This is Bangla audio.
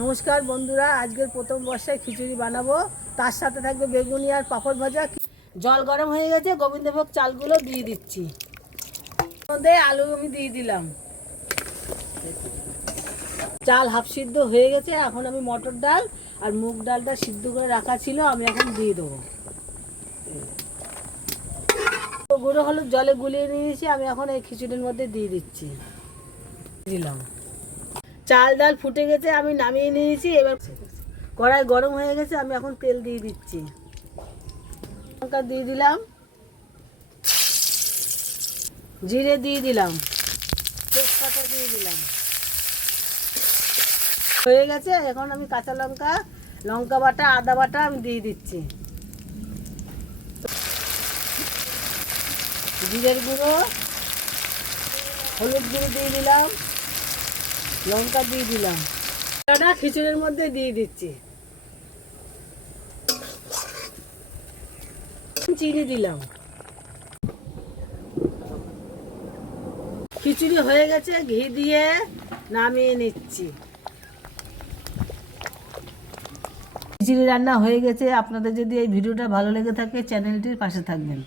নমস্কার বন্ধুরা, আজকের প্রথম বর্ষায় খিচুড়ি বানাবো। তার সাথে থাকবে বেগুনি আর পাঁপড় ভাজা। জল গরম হয়ে গেছে, গোবিন্দভোগ চালগুলো দিয়ে দিচ্ছি। মধ্যে আলু আমি দিয়ে দিলাম। চাল হাফ সিদ্ধ হয়ে গেছে। এখন আমি মটর ডাল আর মুগ ডালটা সিদ্ধ করে রাখা ছিল, আমি এখন দিয়ে দেবো। গুঁড়ো হলুদ জলে গুলিয়ে নিয়েছি, আমি এখন এই খিচুড়ির মধ্যে দিয়ে দিচ্ছি। দিলাম। চাল ডাল ফুটে গেছে, আমি নামিয়ে নিয়েছি। এবার কড়াই গরম হয়ে গেছে, আমি এখন তেল দিয়ে দিচ্ছি। লঙ্কা দিয়ে দিলাম, জিরে দিয়ে দিলাম, তেজপাতা দিয়ে দিলাম। হয়ে গেছে। এখন আমি কাঁচা লঙ্কা, লঙ্কা বাটা, আদা বাটা আমি দিয়ে দিচ্ছি। জিরের গুঁড়ো, হলুদ গুঁড়ো দিয়ে দিলাম, লঙ্কা দিয়ে দিলাম। এটা খিচুড়ির মধ্যে দিয়ে দিচ্ছি। চিনি দিলাম। খিচুড়ি হয়ে গেছে, ঘি দিয়ে নামিয়ে নিচ্ছি। খিচুড়ি রান্না হয়ে গেছে। আপনাদের যদি এই ভিডিওটা ভালো লেগে থাকে, চ্যানেলটির পাশে থাকবেন।